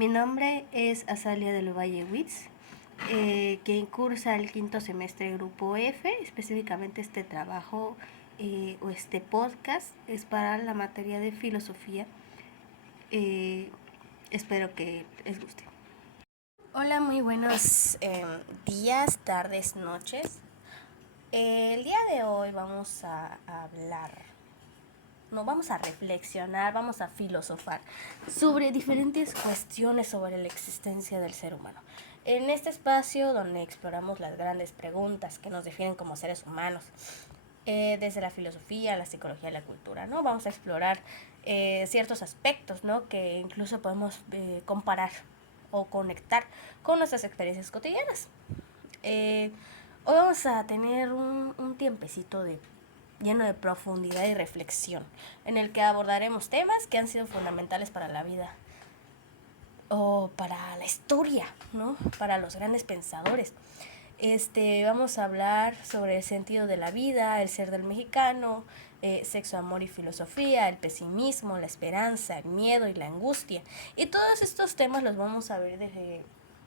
Mi nombre es Azalia del Valle Witz, quien cursa el quinto semestre Grupo F. Específicamente este trabajo o este podcast es para la materia de filosofía. Espero que les guste. Hola, muy buenos días, tardes, noches. El día de hoy vamos a hablar, no vamos a reflexionar, vamos a filosofar sobre diferentes cuestiones sobre la existencia del ser humano. En este espacio donde exploramos las grandes preguntas que nos definen como seres humanos, desde la filosofía, la psicología, la cultura, ¿no? Vamos a explorar ciertos aspectos, ¿no? Que incluso podemos comparar o conectar con nuestras experiencias cotidianas. Hoy vamos a tener un tiempecito lleno de profundidad y reflexión, en el que abordaremos temas que han sido fundamentales para la vida o para la historia, ¿no? Para los grandes pensadores. Vamos a hablar sobre el sentido de la vida, el ser del mexicano, sexo, amor y filosofía, el pesimismo, la esperanza, el miedo y la angustia. Y todos estos temas los vamos a ver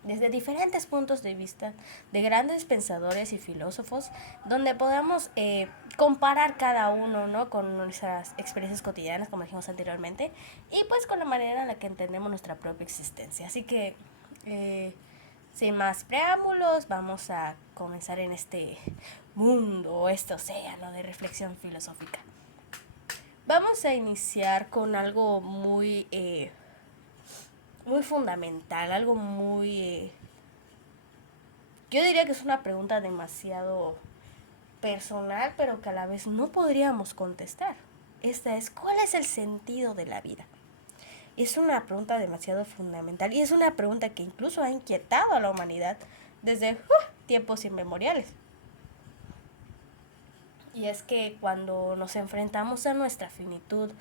desde diferentes puntos de vista de grandes pensadores y filósofos, donde podamos comparar cada uno, ¿no? Con nuestras experiencias cotidianas, como dijimos anteriormente, y pues con la manera en la que entendemos nuestra propia existencia. Así que, sin más preámbulos, vamos a comenzar en este mundo, este océano de reflexión filosófica. Vamos a iniciar con algo muy fundamental, algo muy... yo diría que es una pregunta demasiado personal, pero que a la vez no podríamos contestar. Esta es, ¿cuál es el sentido de la vida? Es una pregunta demasiado fundamental y es una pregunta que incluso ha inquietado a la humanidad desde tiempos inmemoriales. Y es que cuando nos enfrentamos a nuestra finitud,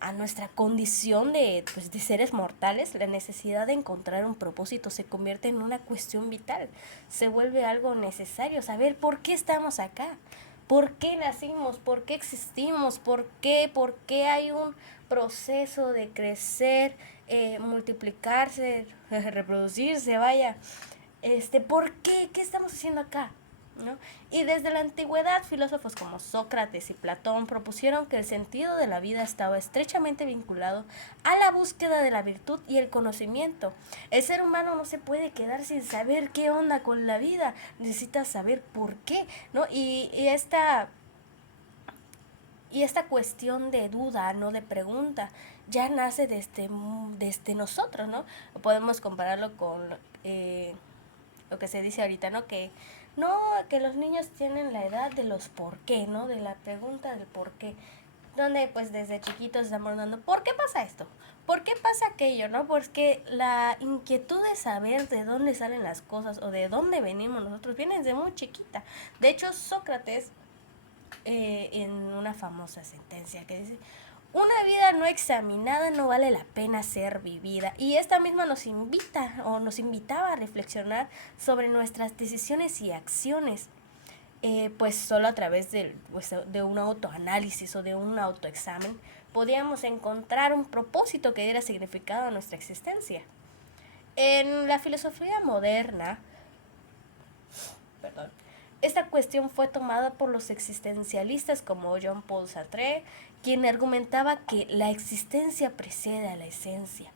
a nuestra condición de seres mortales, la necesidad de encontrar un propósito se convierte en una cuestión vital. Se vuelve algo necesario, saber por qué estamos acá, por qué nacimos, por qué existimos, por qué hay un proceso de crecer, multiplicarse, reproducirse, vaya. ¿Por qué? ¿Qué estamos haciendo acá? ¿No? Y desde la antigüedad, filósofos como Sócrates y Platón propusieron que el sentido de la vida estaba estrechamente vinculado a la búsqueda de la virtud y el conocimiento. El ser humano no se puede quedar sin saber qué onda con la vida, necesita saber por qué, ¿no? Y esta cuestión de duda, no de pregunta, ya nace desde nosotros, ¿no? Podemos compararlo con lo que se dice ahorita, ¿no? Que los niños tienen la edad de los por qué, ¿no? De la pregunta del por qué. Donde pues desde chiquitos estamos dando, ¿por qué pasa esto? ¿Por qué pasa aquello? ¿No? Porque la inquietud de saber de dónde salen las cosas o de dónde venimos nosotros viene desde muy chiquita. De hecho, Sócrates, en una famosa sentencia que dice, una vida no examinada no vale la pena ser vivida. Y esta misma nos invitaba a reflexionar sobre nuestras decisiones y acciones, pues solo a través de un autoanálisis o de un autoexamen podíamos encontrar un propósito que diera significado a nuestra existencia. En la filosofía moderna, esta cuestión fue tomada por los existencialistas como Jean-Paul Sartre, quien argumentaba que la existencia precede a la esencia.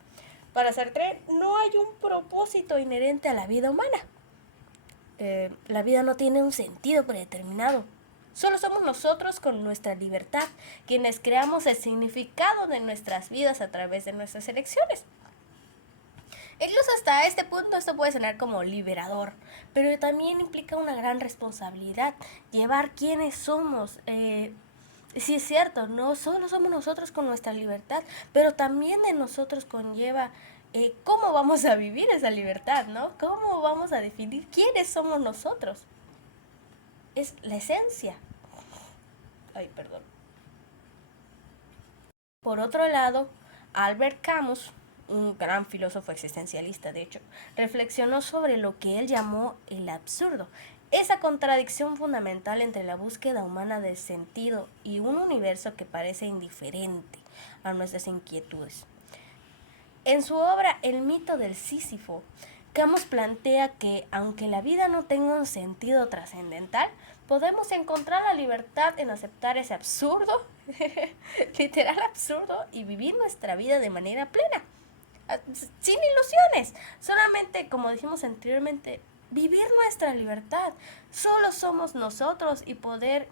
Para Sartre no hay un propósito inherente a la vida humana. La vida no tiene un sentido predeterminado. Solo somos nosotros con nuestra libertad quienes creamos el significado de nuestras vidas a través de nuestras elecciones. Incluso hasta este punto esto puede sonar como liberador, pero también implica una gran responsabilidad, llevar quiénes somos. Sí es cierto, no solo somos nosotros con nuestra libertad, pero también de nosotros conlleva cómo vamos a vivir esa libertad, ¿no? ¿Cómo vamos a definir quiénes somos nosotros? Es la esencia. Ay, perdón. Por otro lado, Albert Camus, un gran filósofo existencialista, de hecho, reflexionó sobre lo que él llamó el absurdo, esa contradicción fundamental entre la búsqueda humana del sentido y un universo que parece indiferente a nuestras inquietudes. En su obra El mito del Sísifo, Camus plantea que, aunque la vida no tenga un sentido trascendental, podemos encontrar la libertad en aceptar ese absurdo, literal absurdo, y vivir nuestra vida de manera plena, sin ilusiones, solamente, como dijimos anteriormente, vivir nuestra libertad. Solo somos nosotros y poder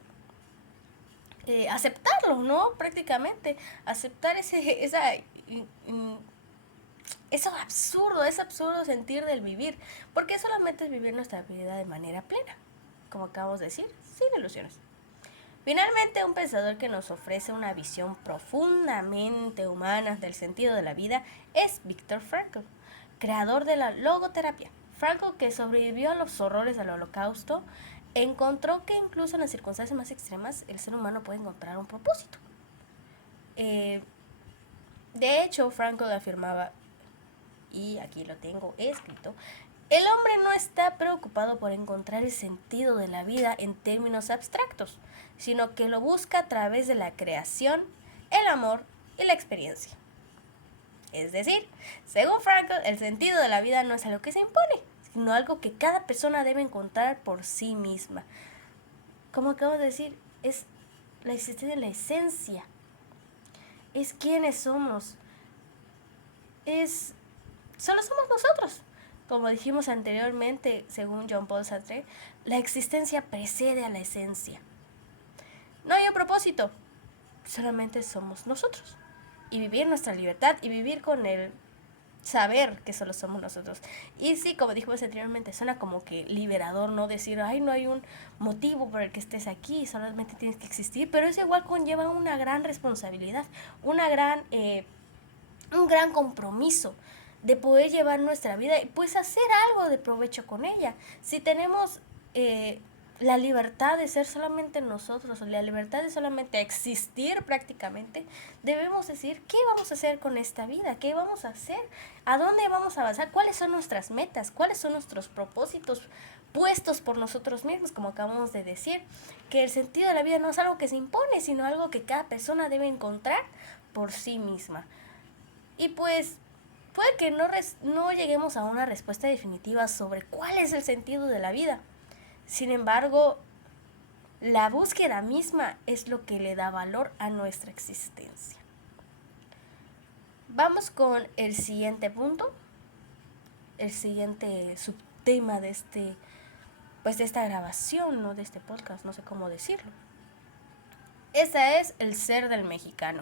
aceptarlo, ¿no? Prácticamente, aceptar ese absurdo sentir del vivir, porque solamente es vivir nuestra vida de manera plena, como acabamos de decir, sin ilusiones. Finalmente, un pensador que nos ofrece una visión profundamente humana del sentido de la vida es Viktor Frankl, creador de la logoterapia. Frankl, que sobrevivió a los horrores del Holocausto, encontró que incluso en las circunstancias más extremas el ser humano puede encontrar un propósito. De hecho, Frankl afirmaba, y aquí lo tengo escrito, el hombre no está preocupado por encontrar el sentido de la vida en términos abstractos, sino que lo busca a través de la creación, el amor y la experiencia. Es decir, según Frankl, el sentido de la vida no es algo que se impone, sino algo que cada persona debe encontrar por sí misma. Como acabo de decir, es la existencia de la esencia, es quiénes somos, solo somos nosotros. Como dijimos anteriormente, según Jean-Paul Sartre, la existencia precede a la esencia. No hay un propósito, solamente somos nosotros. Y vivir nuestra libertad y vivir con el saber que solo somos nosotros. Y sí, como dijimos anteriormente, suena como que liberador, ¿no? Decir, ay, no hay un motivo por el que estés aquí, solamente tienes que existir. Pero eso igual conlleva una gran responsabilidad, un gran compromiso de poder llevar nuestra vida y pues hacer algo de provecho con ella. Si tenemos la libertad de ser solamente nosotros, o la libertad de solamente existir prácticamente, debemos decir qué vamos a hacer con esta vida, qué vamos a hacer, a dónde vamos a avanzar, cuáles son nuestras metas, cuáles son nuestros propósitos puestos por nosotros mismos, como acabamos de decir, que el sentido de la vida no es algo que se impone, sino algo que cada persona debe encontrar por sí misma. Y pues puede que no lleguemos a una respuesta definitiva sobre cuál es el sentido de la vida. Sin embargo, la búsqueda misma es lo que le da valor a nuestra existencia. Vamos con el siguiente punto, el siguiente subtema de esta grabación, ¿no? De este podcast, no sé cómo decirlo. Ese es el ser del mexicano.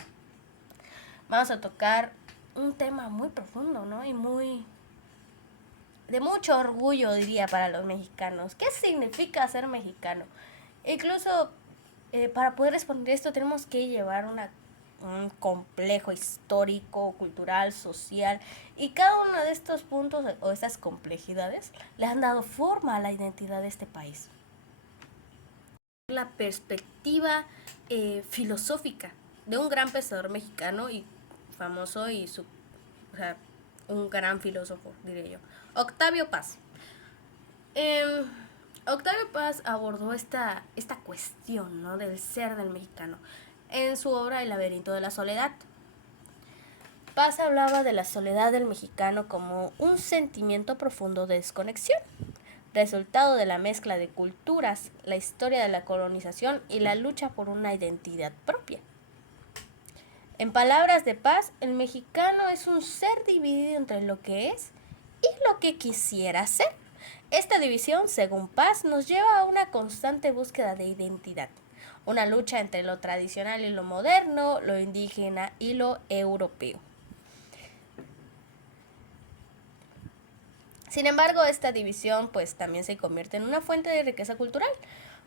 Vamos a tocar un tema muy profundo, ¿no? Y de mucho orgullo, diría, para los mexicanos. ¿Qué significa ser mexicano? Incluso para poder responder esto tenemos que llevar un complejo histórico, cultural, social, y cada uno de estos puntos o estas complejidades le han dado forma a la identidad de este país. La perspectiva filosófica de un gran pensador mexicano y famoso un gran filósofo, diré yo, Octavio Paz. Octavio Paz abordó esta cuestión, ¿no? Del ser del mexicano en su obra El laberinto de la soledad. Paz hablaba de la soledad del mexicano como un sentimiento profundo de desconexión, resultado de la mezcla de culturas, la historia de la colonización y la lucha por una identidad propia. En palabras de Paz, el mexicano es un ser dividido entre lo que es y lo que quisiera ser. Esta división, según Paz, nos lleva a una constante búsqueda de identidad, una lucha entre lo tradicional y lo moderno, lo indígena y lo europeo. Sin embargo, esta división pues también se convierte en una fuente de riqueza cultural.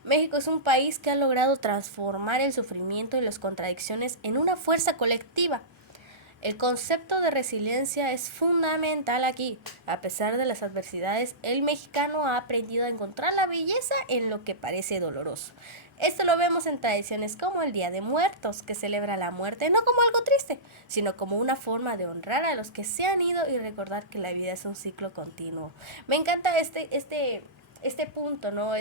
México es un país que ha logrado transformar el sufrimiento y las contradicciones en una fuerza colectiva. El concepto de resiliencia es fundamental aquí. A pesar de las adversidades, el mexicano ha aprendido a encontrar la belleza en lo que parece doloroso. Esto lo vemos en tradiciones como el Día de Muertos, que celebra la muerte no como algo triste, sino como una forma de honrar a los que se han ido y recordar que la vida es un ciclo continuo. Me encanta este punto, ¿no?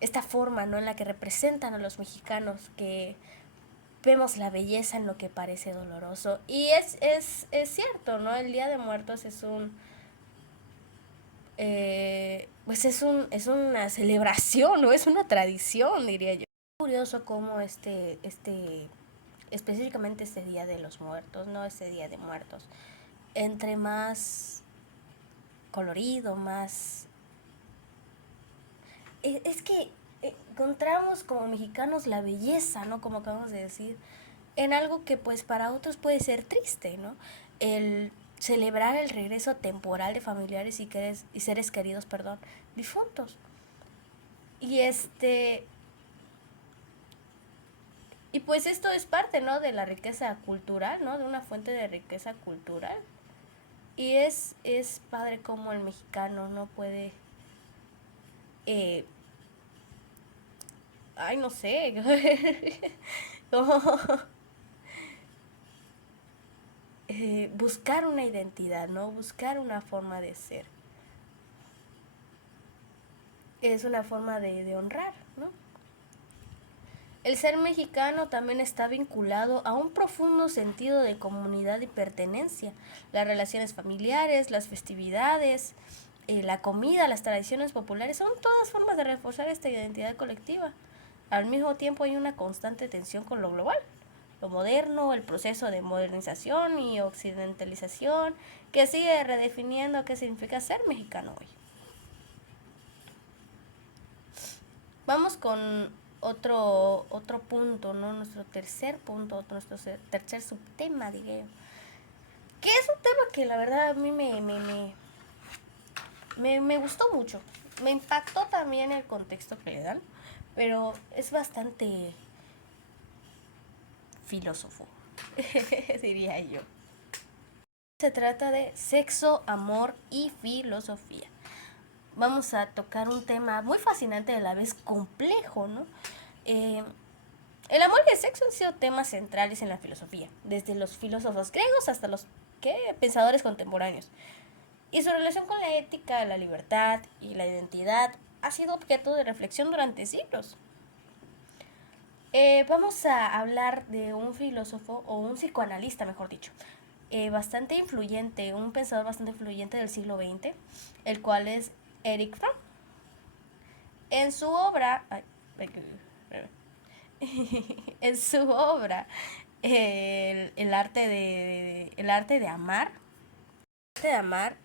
Esta forma, ¿no? En la que representan a los mexicanos, que vemos la belleza en lo que parece doloroso. Y es cierto, ¿no? El Día de Muertos es pues es una celebración, ¿no? Es una tradición, diría yo. Es curioso cómo específicamente este Día de los Muertos, ¿no? Este Día de Muertos, entre más colorido, más... Es que encontramos como mexicanos la belleza, ¿no? Como acabamos de decir, en algo que pues para otros puede ser triste, ¿no? El celebrar el regreso temporal de familiares y seres queridos, perdón, difuntos. Y y pues esto es parte, ¿no? De la riqueza cultural, ¿no? De una fuente de riqueza cultural. Y es padre como el mexicano no puede, eh, ay, no sé, como, buscar una identidad, ¿no? Buscar una forma de ser. Es una forma de honrar, ¿no? El ser mexicano también está vinculado a un profundo sentido de comunidad y pertenencia. Las relaciones familiares, las festividades, la comida, las tradiciones populares son todas formas de reforzar esta identidad colectiva. Al mismo tiempo hay una constante tensión con lo global, lo moderno, el proceso de modernización y occidentalización que sigue redefiniendo qué significa ser mexicano hoy. Vamos con otro punto, ¿no? Nuestro tercer punto, nuestro tercer subtema, diría yo. Que es un tema que la verdad a mí me gustó mucho. Me impactó también el contexto que le dan, pero es bastante filósofo, diría yo. Se trata de sexo, amor y filosofía. Vamos a tocar un tema muy fascinante y a la vez complejo, ¿no? El amor y el sexo han sido temas centrales en la filosofía, desde los filósofos griegos hasta los pensadores contemporáneos. Y su relación con la ética, la libertad y la identidad ha sido objeto de reflexión durante siglos. Vamos a hablar de un filósofo, o un psicoanalista, mejor dicho, bastante influyente, un pensador bastante influyente del siglo XX, el cual es Erich Fromm. En su obra... en su obra el arte de amar. El arte de amar.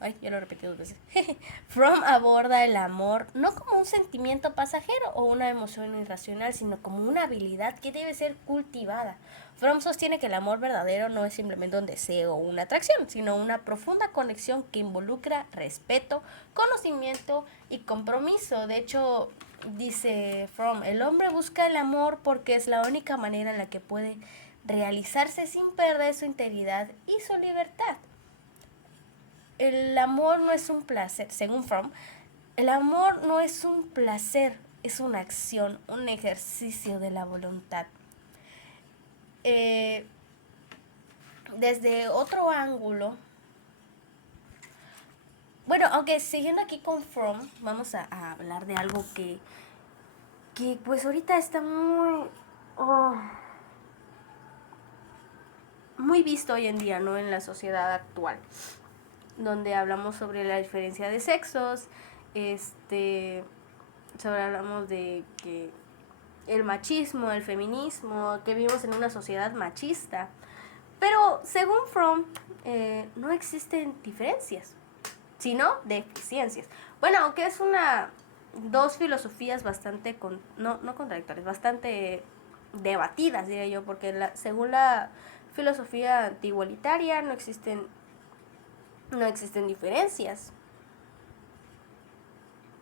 Ay, ya lo repetí 2 veces. Fromm aborda el amor no como un sentimiento pasajero o una emoción irracional, sino como una habilidad que debe ser cultivada. Fromm sostiene que el amor verdadero no es simplemente un deseo o una atracción, sino una profunda conexión que involucra respeto, conocimiento y compromiso. De hecho, dice Fromm, el hombre busca el amor porque es la única manera en la que puede realizarse sin perder su integridad y su libertad. El amor no es un placer, según Fromm, el amor no es un placer, es una acción, un ejercicio de la voluntad. Desde otro ángulo, bueno, aunque siguiendo aquí con Fromm, vamos a hablar de algo que pues ahorita está muy visto hoy en día, ¿no? En la sociedad actual, donde hablamos sobre la diferencia de sexos, hablamos de que el machismo, el feminismo, que vivimos en una sociedad machista. Pero según Fromm, no existen diferencias, sino deficiencias. Bueno, aunque es dos filosofías bastante, no contradictorias, bastante debatidas, diría yo, porque según la filosofía anti-igualitaria no existen diferencias.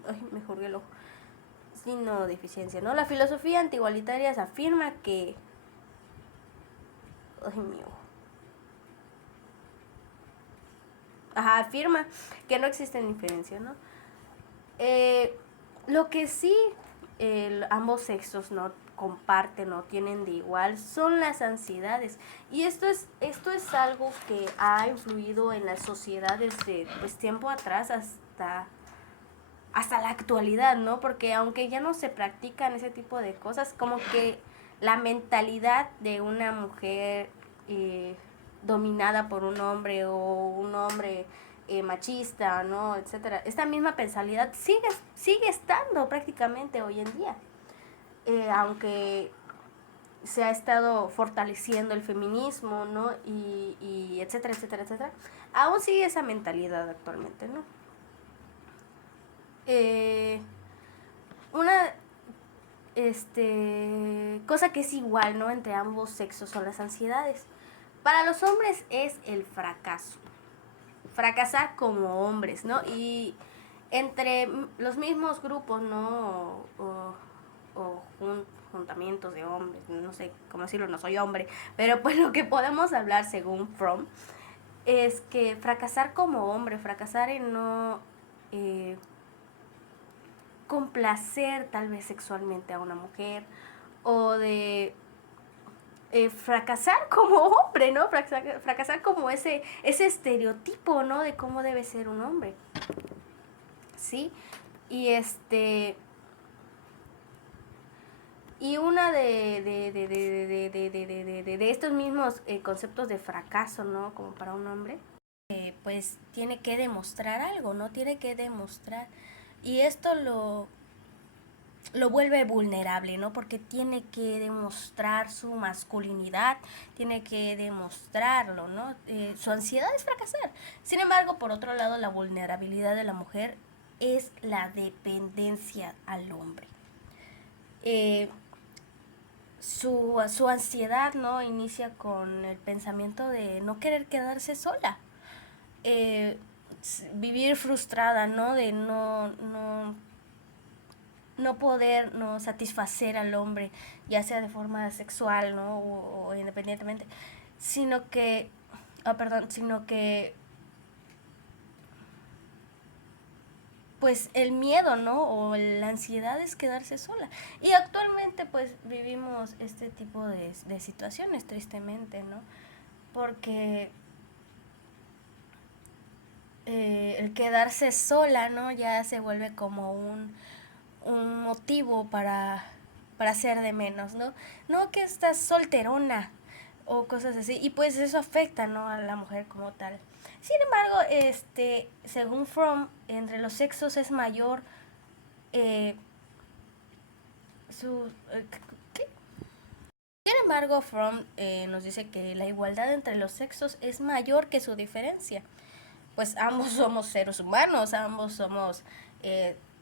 Ay, me jugué el ojo. Sino deficiencia, ¿no? La filosofía anti-igualitaria afirma que... Ay, mi ojo. Afirma que no existen diferencias, ¿no? Lo que sí ambos sexos no comparten o tienen de igual son las ansiedades, y esto es algo que ha influido en la sociedad desde pues tiempo atrás hasta la actualidad, ¿no? Porque aunque ya no se practican ese tipo de cosas, como que la mentalidad de una mujer dominada por un hombre o un hombre machista, ¿no? Etcétera. Esta misma mentalidad sigue estando prácticamente hoy en día. Aunque se ha estado fortaleciendo el feminismo, ¿no? Y etcétera, etcétera, etcétera. Aún sigue esa mentalidad actualmente, ¿no? Una cosa que es igual, ¿no? Entre ambos sexos son las ansiedades. Para los hombres es el fracaso. Fracasar como hombres, ¿no? Y entre los mismos grupos, ¿no? O juntamientos de hombres, no sé cómo decirlo, no soy hombre, pero pues lo que podemos hablar según Fromm es que fracasar como hombre, fracasar en no complacer tal vez sexualmente a una mujer o de fracasar como hombre, ¿no? Fracasar como ese estereotipo, ¿no? De cómo debe ser un hombre, ¿sí? Y y una de estos mismos conceptos de fracaso, ¿no? Como para un hombre, pues tiene que demostrar algo, ¿no? Tiene que demostrar. Y esto lo vuelve vulnerable, ¿no? Porque tiene que demostrar su masculinidad, tiene que demostrarlo, ¿no? Su ansiedad es fracasar. Sin embargo, por otro lado, la vulnerabilidad de la mujer es la dependencia al hombre. Su ansiedad, ¿no? Inicia con el pensamiento de no querer quedarse sola. Vivir frustrada, ¿no? De no poder no satisfacer al hombre, ya sea de forma sexual, ¿no? O independientemente, sino que, sino que pues el miedo, ¿no? O la ansiedad es quedarse sola. Y actualmente pues vivimos este tipo de situaciones, tristemente, ¿no? Porque el quedarse sola, ¿no? Ya se vuelve como un motivo para ser de menos, ¿no? No que estás solterona o cosas así. Y pues eso afecta, ¿no? A la mujer como tal. Sin embargo, según Fromm, entre los sexos es mayor su... ¿qué? Sin embargo, Fromm nos dice que la igualdad entre los sexos es mayor que su diferencia. Pues ambos somos seres humanos, ambos somos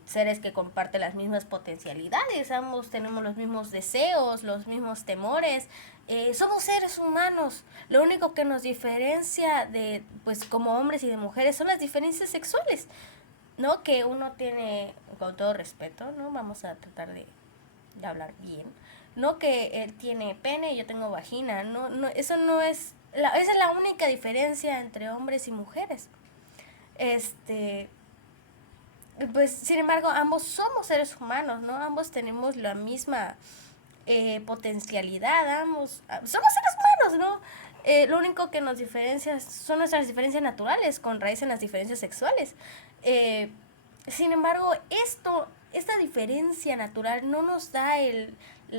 seres que comparten las mismas potencialidades, ambos tenemos los mismos deseos, los mismos temores, somos seres humanos. Lo único que nos diferencia de, pues como hombres y de mujeres son las diferencias sexuales, ¿no? Que uno tiene, con todo respeto, ¿no? Vamos a tratar de hablar bien, no que él tiene pene y yo tengo vagina, no, eso no es, esa es la única diferencia entre hombres y mujeres. Pues sin embargo ambos somos seres humanos, ¿no? Ambos tenemos la misma potencialidad, ambos somos seres humanos, ¿no? Lo único que nos diferencia son nuestras diferencias naturales con raíz en las diferencias sexuales. Sin embargo, esta diferencia natural no nos da el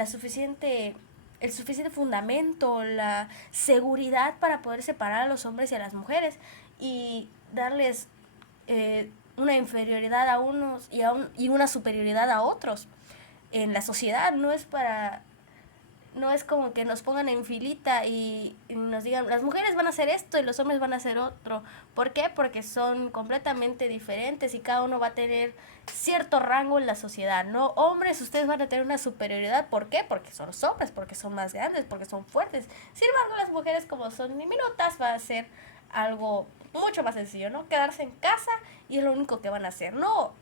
suficiente fundamento, la seguridad para poder separar a los hombres y a las mujeres y darles una inferioridad a unos y una superioridad a otros. En la sociedad no es como que nos pongan en filita y nos digan las mujeres van a hacer esto y los hombres van a hacer otro. ¿Por qué? Porque son completamente diferentes y cada uno va a tener cierto rango en la sociedad, ¿no? Hombres, ustedes van a tener una superioridad. ¿Por qué? Porque son los hombres, porque son más grandes, porque son fuertes. Sin embargo, las mujeres, como son diminutas, va a ser algo mucho más sencillo, ¿no? Quedarse en casa y es lo único que van a hacer. No,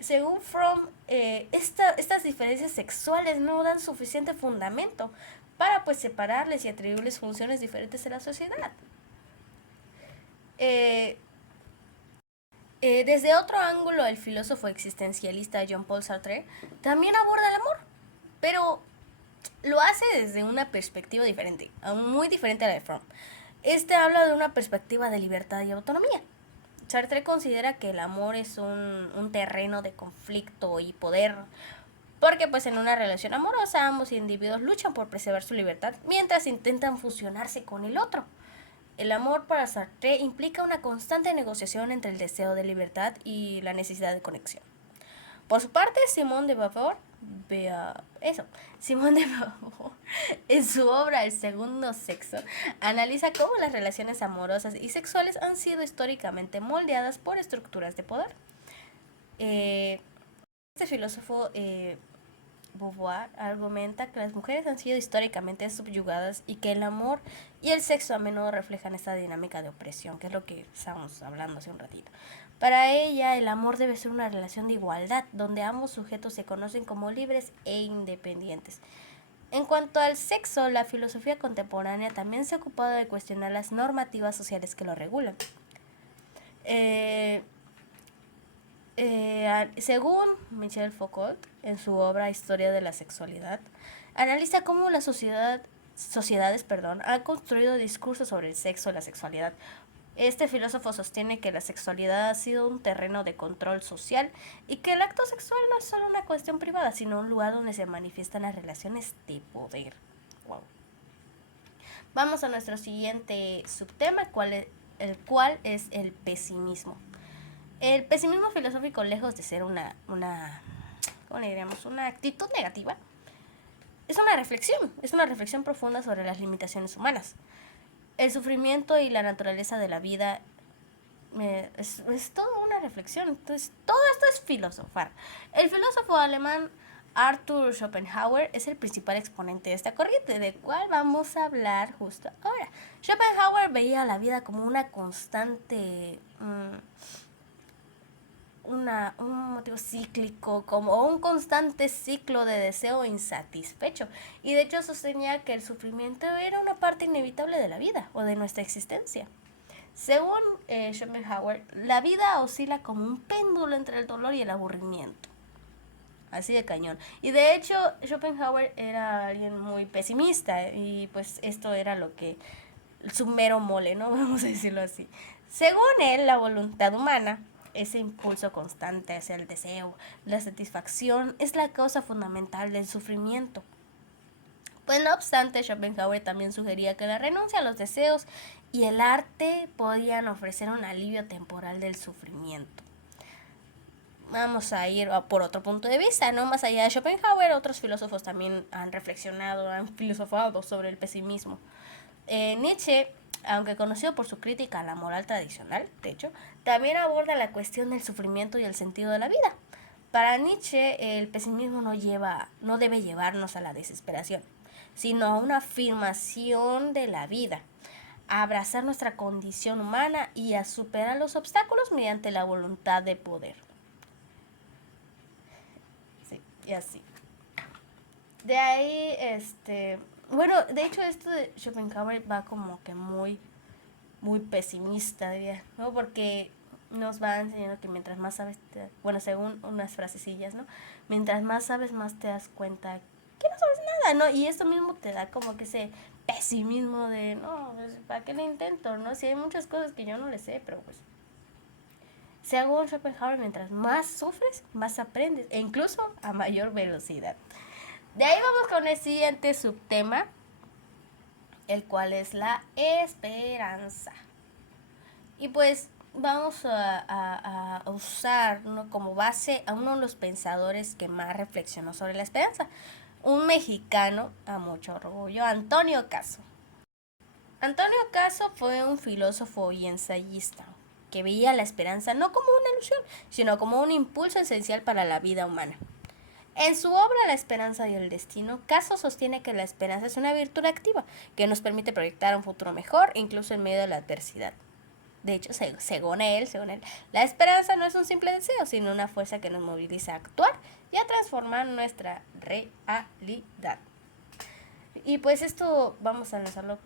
según Fromm, estas diferencias sexuales no dan suficiente fundamento para pues separarles y atribuirles funciones diferentes en la sociedad. Desde otro ángulo, el filósofo existencialista Jean-Paul Sartre también aborda el amor, pero lo hace desde una perspectiva diferente, muy diferente a la de Fromm. Habla de una perspectiva de libertad y autonomía. Sartre considera que el amor es un terreno de conflicto y poder, porque pues en una relación amorosa ambos individuos luchan por preservar su libertad mientras intentan fusionarse con el otro. El amor para Sartre implica una constante negociación entre el deseo de libertad y la necesidad de conexión. Por su parte, Simone de Beauvoir, Simone de Beauvoir, en su obra El segundo sexo, analiza cómo las relaciones amorosas y sexuales han sido históricamente moldeadas por estructuras de poder. Este filósofo Beauvoir argumenta que las mujeres han sido históricamente subyugadas y que el amor y el sexo a menudo reflejan esta dinámica de opresión, que es lo que estábamos hablando hace un ratito. Para ella, el amor debe ser una relación de igualdad, donde ambos sujetos se conocen como libres e independientes. En cuanto al sexo, la filosofía contemporánea también se ha ocupado de cuestionar las normativas sociales que lo regulan. Según Michel Foucault, en su obra Historia de la Sexualidad, analiza cómo las sociedades han construido discursos sobre el sexo y la sexualidad. Este filósofo sostiene que la sexualidad ha sido un terreno de control social y que el acto sexual no es solo una cuestión privada, sino un lugar donde se manifiestan las relaciones de poder. Wow. Vamos a nuestro siguiente subtema, el cual es el pesimismo. El pesimismo filosófico, lejos de ser una actitud negativa, es una reflexión profunda sobre las limitaciones humanas. El sufrimiento y la naturaleza de la vida es toda una reflexión. Entonces, todo esto es filosofar. El filósofo alemán Arthur Schopenhauer es el principal exponente de esta corriente, de cual vamos a hablar justo ahora. Schopenhauer veía la vida como una constante, un motivo cíclico, como un constante ciclo de deseo insatisfecho, y de hecho sostenía que el sufrimiento era una parte inevitable de la vida o de nuestra existencia. Según Schopenhauer, la vida oscila como un péndulo entre el dolor y el aburrimiento. Así de cañón. Y de hecho, Schopenhauer era alguien muy pesimista y pues esto era lo que su mero mole, ¿no? Vamos a decirlo así. Según él, la voluntad humana, ese impulso constante hacia el deseo, la satisfacción, es la causa fundamental del sufrimiento. Pues no obstante, Schopenhauer también sugería que la renuncia a los deseos y el arte podían ofrecer un alivio temporal del sufrimiento. Vamos a ir por otro punto de vista, ¿no? Más allá de Schopenhauer, otros filósofos también han reflexionado, han filosofado sobre el pesimismo. Nietzsche, aunque conocido por su crítica a la moral tradicional, de hecho, también aborda la cuestión del sufrimiento y el sentido de la vida. Para Nietzsche, el pesimismo no debe llevarnos a la desesperación, sino a una afirmación de la vida, a abrazar nuestra condición humana y a superar los obstáculos mediante la voluntad de poder. Sí, y así. De ahí, bueno, de hecho esto de Schopenhauer va como que muy pesimista, diría, ¿no? Porque nos va enseñando que mientras más sabes, según unas frasecillas, ¿no? Mientras más sabes, más te das cuenta que no sabes nada, ¿no? Y esto mismo te da como que ese pesimismo de, no, pues, ¿para qué le intento, no? Si hay muchas cosas que yo no le sé, pero pues... Según Schopenhauer, mientras más sufres, más aprendes, e incluso a mayor velocidad. De ahí vamos con el siguiente subtema, el cual es la esperanza. Y pues vamos a usar, ¿no?, como base a uno de los pensadores que más reflexionó sobre la esperanza, un mexicano a mucho orgullo, Antonio Caso. Antonio Caso fue un filósofo y ensayista que veía la esperanza no como una ilusión, sino como un impulso esencial para la vida humana. En su obra La esperanza y el destino, Caso sostiene que la esperanza es una virtud activa que nos permite proyectar un futuro mejor, incluso en medio de la adversidad. De hecho, según él, la esperanza no es un simple deseo, sino una fuerza que nos moviliza a actuar y a transformar nuestra realidad. Y pues esto vamos a analizarlo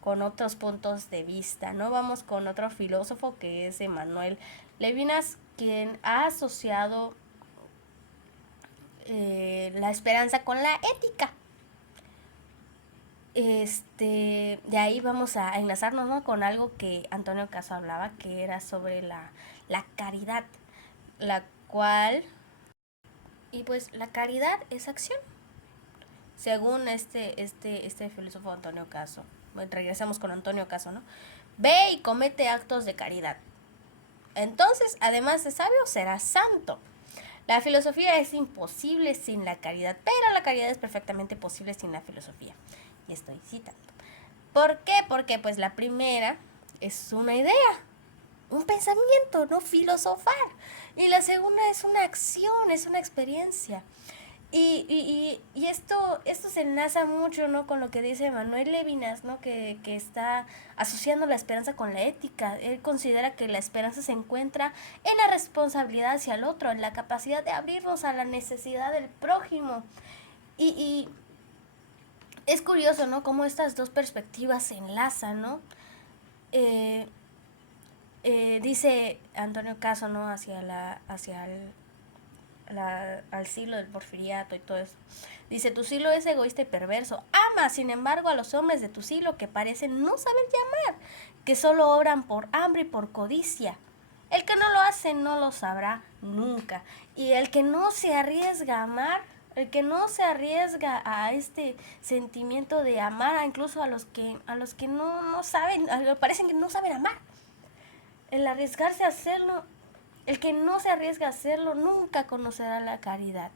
con otros puntos de vista, ¿no? Vamos con otro filósofo que es Emmanuel Levinas, quien ha asociado la esperanza con la ética. De ahí vamos a enlazarnos, ¿no?, con algo que Antonio Caso hablaba, que era sobre la caridad, la cual Y pues la caridad es acción. Según este filósofo Antonio Caso, bueno, regresamos con Antonio Caso, ¿no? Ve y comete actos de caridad. Entonces, además de sabio, serás santo. La filosofía es imposible sin la caridad, pero la caridad es perfectamente posible sin la filosofía. Y estoy citando. ¿Por qué? Porque pues la primera es una idea, un pensamiento, no filosofar. Y la segunda es una acción, es una experiencia. Y esto se enlaza mucho, ¿no?, con lo que dice Manuel Levinas, ¿no?, que está asociando la esperanza con la ética. Él considera que la esperanza se encuentra en la responsabilidad hacia el otro, en la capacidad de abrirnos a la necesidad del prójimo. Y es curioso, ¿no?, cómo estas dos perspectivas se enlazan, ¿no? Dice Antonio Caso, ¿no?, al siglo del porfiriato y todo eso. Dice, tu siglo es egoísta y perverso. Ama, sin embargo, a los hombres de tu siglo que parecen no saber llamar, que solo obran por hambre y por codicia. El que no lo hace no lo sabrá nunca. Y el que no se arriesga a amar, el que no se arriesga a este sentimiento de amar, incluso a los que no saben, parecen que no saben amar. El arriesgarse a hacerlo, el que no se arriesga a hacerlo nunca conocerá la caridad.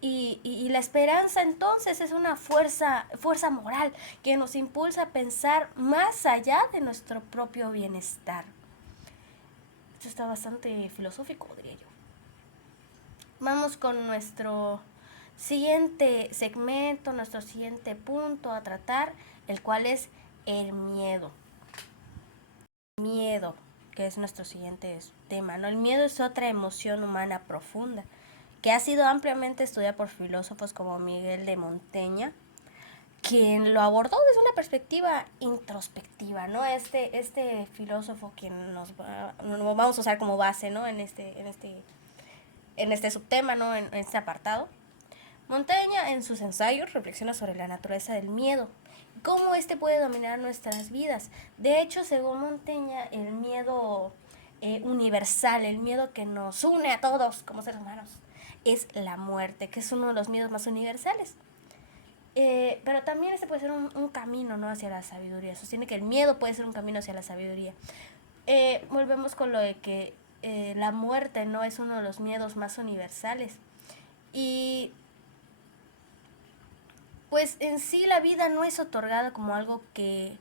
Y la esperanza entonces es una fuerza moral que nos impulsa a pensar más allá de nuestro propio bienestar. Esto está bastante filosófico, diría yo. Vamos con nuestro siguiente segmento, nuestro siguiente punto a tratar, el cual es el miedo. Miedo, que es nuestro siguiente tema, ¿no? El miedo es otra emoción humana profunda que ha sido ampliamente estudiada por filósofos como Miguel de Montaigne, quien lo abordó desde una perspectiva introspectiva, ¿no? Este filósofo quien nos vamos a usar como base, ¿no?, en este subtema, ¿no?, en este apartado. Montaigne, en sus ensayos, reflexiona sobre la naturaleza del miedo, cómo este puede dominar nuestras vidas. De hecho, según Montaigne, el miedo universal, el miedo que nos une a todos como seres humanos, es la muerte, que es uno de los miedos más universales. Pero también este puede ser un camino, ¿no?, hacia la sabiduría. Sostiene que el miedo puede ser un camino hacia la sabiduría. Volvemos con lo de que la muerte, ¿no?, es uno de los miedos más universales. Y pues en sí la vida no es otorgada como algo que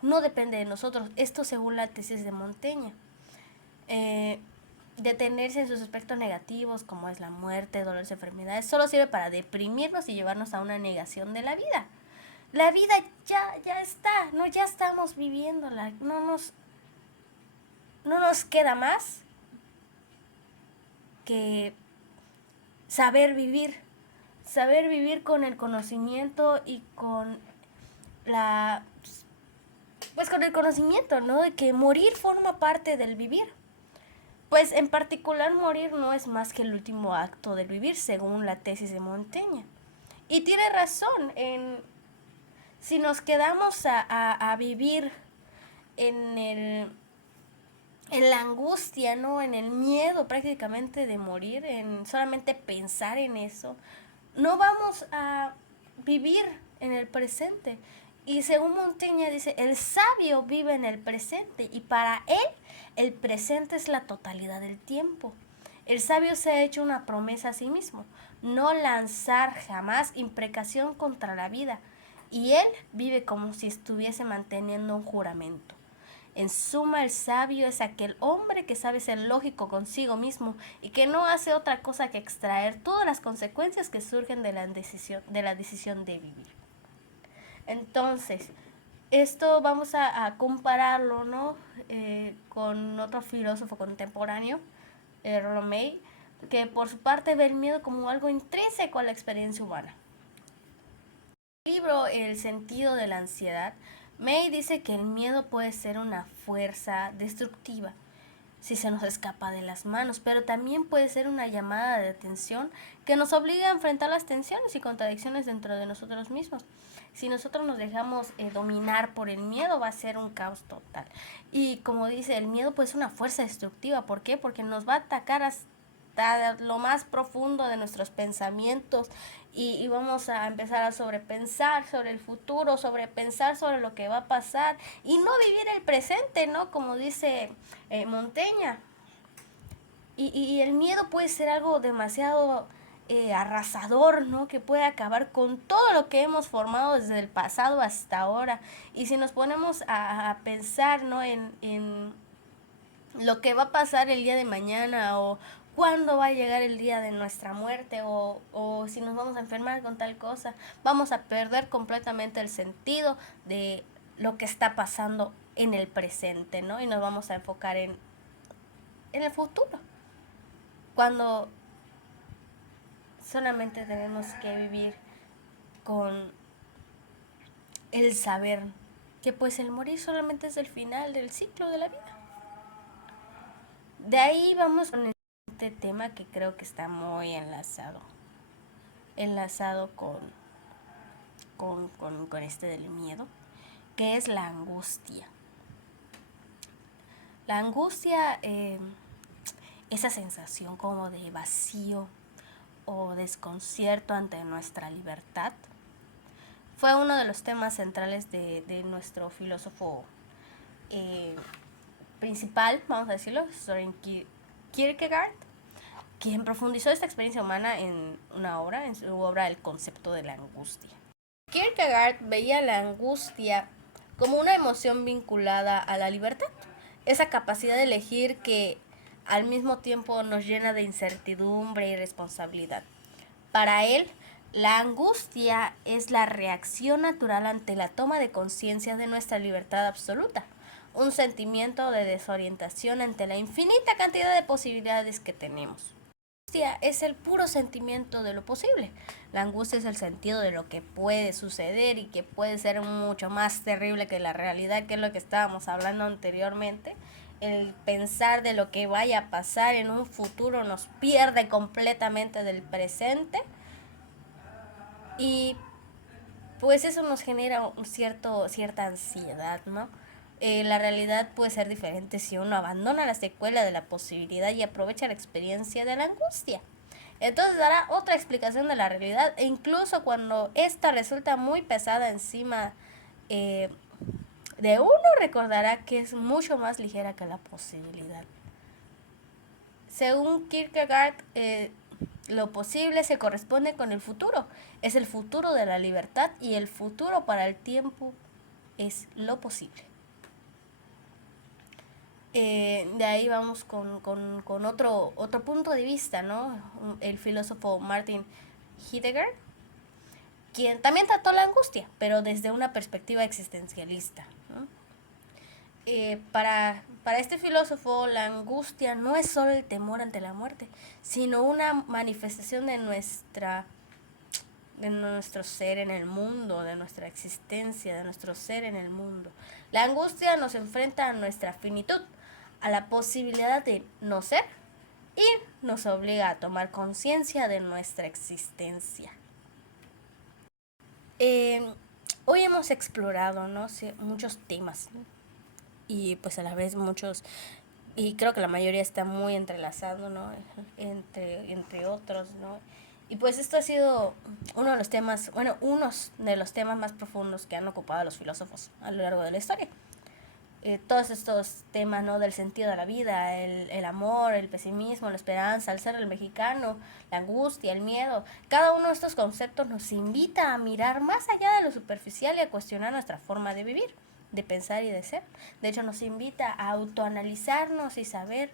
no depende de nosotros. Esto según la tesis de Montaigne. Detenerse en sus aspectos negativos, como es la muerte, dolores, enfermedades, solo sirve para deprimirnos y llevarnos a una negación de la vida. La vida ya está, ¿no? Ya estamos viviéndola. No nos queda más que saber vivir con el conocimiento y con con el conocimiento, ¿no?, de que morir forma parte del vivir. Pues en particular morir no es más que el último acto del vivir, según la tesis de Montaigne. Y tiene razón, si nos quedamos a vivir en la angustia, ¿no?, en el miedo prácticamente de morir, en solamente pensar en eso, no vamos a vivir en el presente. Y según Montaigne dice, el sabio vive en el presente y para él el presente es la totalidad del tiempo. El sabio se ha hecho una promesa a sí mismo, no lanzar jamás imprecación contra la vida, y él vive como si estuviese manteniendo un juramento. En suma, el sabio es aquel hombre que sabe ser lógico consigo mismo y que no hace otra cosa que extraer todas las consecuencias que surgen de la decisión de vivir. Entonces, esto vamos a compararlo, ¿no?, con otro filósofo contemporáneo, Rollo May, que por su parte ve el miedo como algo intrínseco a la experiencia humana. En el libro El sentido de la ansiedad, May dice que el miedo puede ser una fuerza destructiva si se nos escapa de las manos, pero también puede ser una llamada de atención que nos obliga a enfrentar las tensiones y contradicciones dentro de nosotros mismos. Si nosotros nos dejamos dominar por el miedo, va a ser un caos total. Y como dice, el miedo pues es una fuerza destructiva. ¿Por qué? Porque nos va a atacar libertad, lo más profundo de nuestros pensamientos y vamos a empezar a sobrepensar sobre el futuro, sobrepensar sobre lo que va a pasar y no vivir el presente, ¿no? Como dice Montaigne. Y el miedo puede ser algo demasiado arrasador, ¿no? Que puede acabar con todo lo que hemos formado desde el pasado hasta ahora. Y si nos ponemos a pensar, ¿no? En lo que va a pasar el día de mañana o cuándo va a llegar el día de nuestra muerte o si nos vamos a enfermar con tal cosa, vamos a perder completamente el sentido de lo que está pasando en el presente, ¿no? Y nos vamos a enfocar en el futuro. Cuando solamente tenemos que vivir con el saber que pues el morir solamente es el final del ciclo de la vida. De ahí vamos con este tema que creo que está muy enlazado con este del miedo, que es la angustia. La angustia, esa sensación como de vacío o desconcierto ante nuestra libertad, fue uno de los temas centrales de nuestro filósofo principal, vamos a decirlo, Søren Kierkegaard, quien profundizó esta experiencia humana en su obra El concepto de la angustia. Kierkegaard veía la angustia como una emoción vinculada a la libertad, esa capacidad de elegir que al mismo tiempo nos llena de incertidumbre y responsabilidad. Para él, la angustia es la reacción natural ante la toma de conciencia de nuestra libertad absoluta, un sentimiento de desorientación ante la infinita cantidad de posibilidades que tenemos. La angustia es el puro sentimiento de lo posible. La angustia es el sentido de lo que puede suceder y que puede ser mucho más terrible que la realidad, que es lo que estábamos hablando anteriormente. El pensar de lo que vaya a pasar en un futuro nos pierde completamente del presente y pues eso nos genera cierta ansiedad, ¿no? La realidad puede ser diferente si uno abandona la secuela de la posibilidad y aprovecha la experiencia de la angustia. Entonces dará otra explicación de la realidad e incluso cuando esta resulta muy pesada encima de uno, recordará que es mucho más ligera que la posibilidad. Según Kierkegaard, lo posible se corresponde con el futuro. Es el futuro de la libertad y el futuro para el tiempo es lo posible. De ahí vamos con otro punto de vista, ¿no? El filósofo Martin Heidegger, quien también trató la angustia, pero desde una perspectiva existencialista, ¿no? Para este filósofo, la angustia no es solo el temor ante la muerte, sino una manifestación de nuestro ser en el mundo, de nuestra existencia, de nuestro ser en el mundo. La angustia nos enfrenta a nuestra finitud, a la posibilidad de no ser y nos obliga a tomar conciencia de nuestra existencia. Hoy hemos explorado, ¿no? muchos temas, ¿no? Y pues a la vez muchos, y creo que la mayoría está muy entrelazado, ¿no? Entre otros, ¿no? Y pues esto ha sido uno de los temas más profundos que han ocupado a los filósofos a lo largo de la historia. Todos estos temas, ¿no? Del sentido de la vida, el amor, el pesimismo, la esperanza, el ser el mexicano, la angustia, el miedo. Cada uno de estos conceptos nos invita a mirar más allá de lo superficial y a cuestionar nuestra forma de vivir, de pensar y de ser. De hecho, nos invita a autoanalizarnos y saber,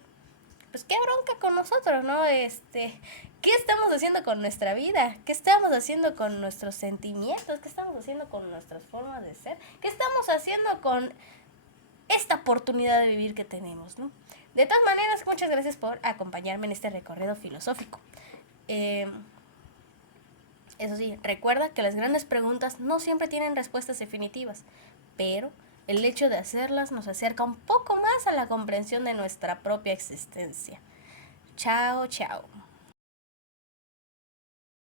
pues, qué bronca con nosotros, ¿no? ¿Qué estamos haciendo con nuestra vida? ¿Qué estamos haciendo con nuestros sentimientos? ¿Qué estamos haciendo con nuestras formas de ser? ¿Qué estamos haciendo con esta oportunidad de vivir que tenemos, ¿no? De todas maneras, muchas gracias por acompañarme en este recorrido filosófico. Eso sí, recuerda que las grandes preguntas no siempre tienen respuestas definitivas, pero el hecho de hacerlas nos acerca un poco más a la comprensión de nuestra propia existencia. Chao, chao.